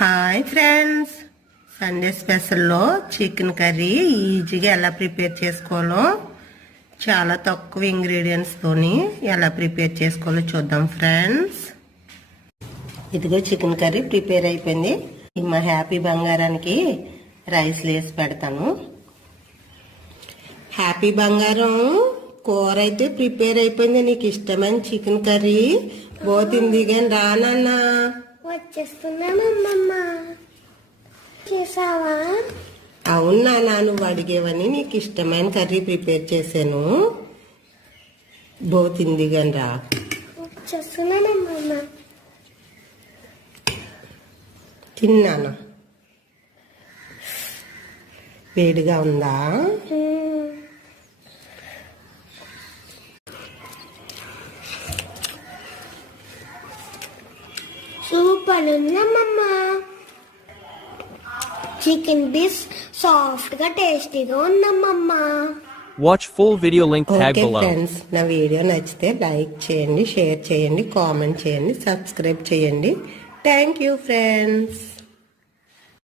Hi friends, Sunday స్పెషల్లో chicken curry ఈజీగా ఎలా ప్రిపేర్ చేసుకోవాలో, చాలా తక్కువ ఇంగ్రీడియంట్స్తోని ఎలా ప్రిపేర్ చేసుకోవాలో చూద్దాం ఫ్రెండ్స్. ఇదిగో చికెన్ కర్రీ ప్రిపేర్ అయిపోయింది. మా హ్యాపీ బంగారానికి రైస్ వేసి పెడతాను. హ్యాపీ బంగారం, కూర అయితే ప్రిపేర్ అయిపోయింది. నీకు ఇష్టమైన చికెన్ కర్రీ పోతుంది కానీ రానన్నా వచ్చేస్తున్నానమ్మా. చేసావా? అవునా, నువ్వు అడిగేవని నీకు ఇష్టమైన కర్రీ ప్రిపేర్ చేశాను. పోతుంది కానీ రా. వచ్చేస్తున్నానమ్మా. తిన్నాను. వేడిగా ఉందా? సూపర్ ఉందమ్మా. చికెన్ పీస్ సాఫ్ట్ గా టేస్టీగా ఉందమ్మా. Watch full video link tag okay below. Friends, నా వీడియో నచ్చితే లైక్ చేయండి, షేర్ చేయండి, కామెంట్ చేయండి, సబ్స్క్రైబ్ చేయండి. Thank you friends.